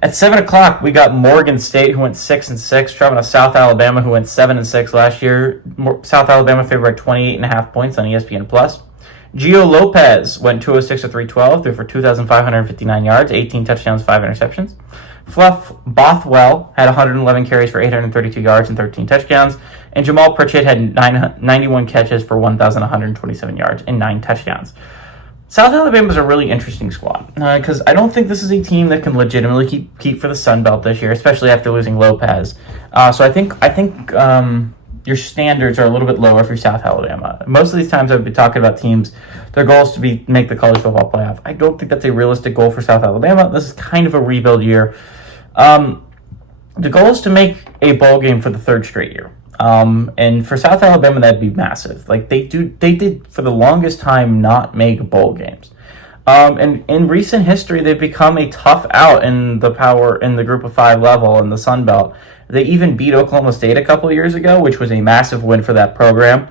At 7 o'clock, we got Morgan State, who went 6-6, traveling to South Alabama, who went 7-6 last year. South Alabama favored by 28.5 points on ESPN Plus. Gio Lopez went 206 to 312, threw for 2,559 yards, 18 touchdowns, 5 interceptions. Fluff Bothwell had 111 carries for 832 yards and 13 touchdowns. And Jamal Pritchett had 91 catches for 1,127 yards and 9 touchdowns. South Alabama is a really interesting squad because I don't think this is a team that can legitimately keep for the Sun Belt this year, especially after losing Lopez. So I think your standards are a little bit lower for South Alabama. Most of these times I've been talking about teams, their goal is to make the college football playoff. I don't think that's a realistic goal for South Alabama. This is kind of a rebuild year. The goal is to make a bowl game for the third straight year. And for South Alabama, that'd be massive. Like they did for the longest time not make bowl games. And in recent history, they've become a tough out in the Group of 5 level in the Sun Belt. They even beat Oklahoma State a couple of years ago, which was a massive win for that program.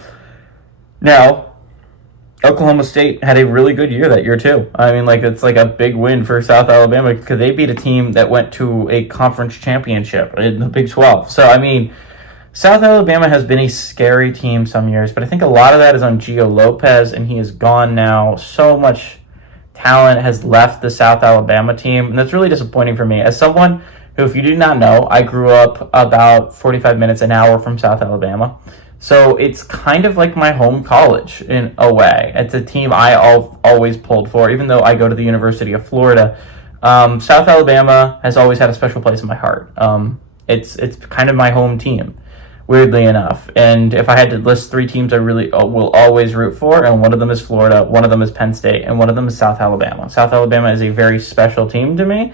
Now, Oklahoma State had a really good year that year too. I mean, it's like a big win for South Alabama because they beat a team that went to a conference championship in the Big 12. So, I mean, South Alabama has been a scary team some years, but I think a lot of that is on Gio Lopez, and he is gone now. So much talent has left the South Alabama team, and that's really disappointing for me. As someone who, if you do not know, I grew up about 45 minutes, an hour from South Alabama. So it's kind of like my home college in a way. It's a team I always pulled for, even though I go to the University of Florida. South Alabama has always had a special place in my heart. It's kind of my home team, weirdly enough. And if I had to list 3 teams I really will always root for, and one of them is Florida, one of them is Penn State, and one of them is South Alabama. South Alabama is a very special team to me,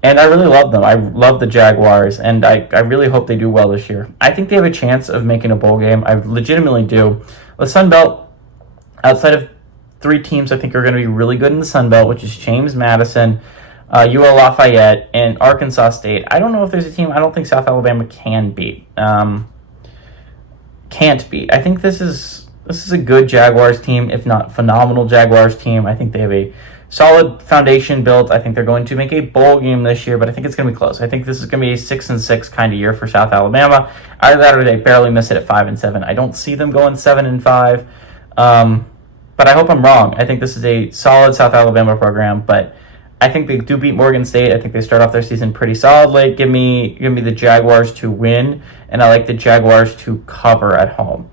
and I really love them. I love the Jaguars, and I really hope they do well this year. I think they have a chance of making a bowl game. I legitimately do. The Sun Belt, outside of 3 teams I think are going to be really good in the Sun Belt, which is James Madison, UL Lafayette, and Arkansas State. I don't know if there's a team I don't think South Alabama can beat. Can't beat. I think this is a good Jaguars team, if not phenomenal Jaguars team. I think they have a solid foundation built. I think they're going to make a bowl game this year, but I think it's going to be close. I think this is going to be a 6-6 kind of year for South Alabama. Either that or they barely miss it at 5-7. I don't see them going 7-5, but I hope I'm wrong. I think this is a solid South Alabama program, but I think they do beat Morgan State. I think they start off their season pretty solidly. Give me the Jaguars to win, and I like the Jaguars to cover at home.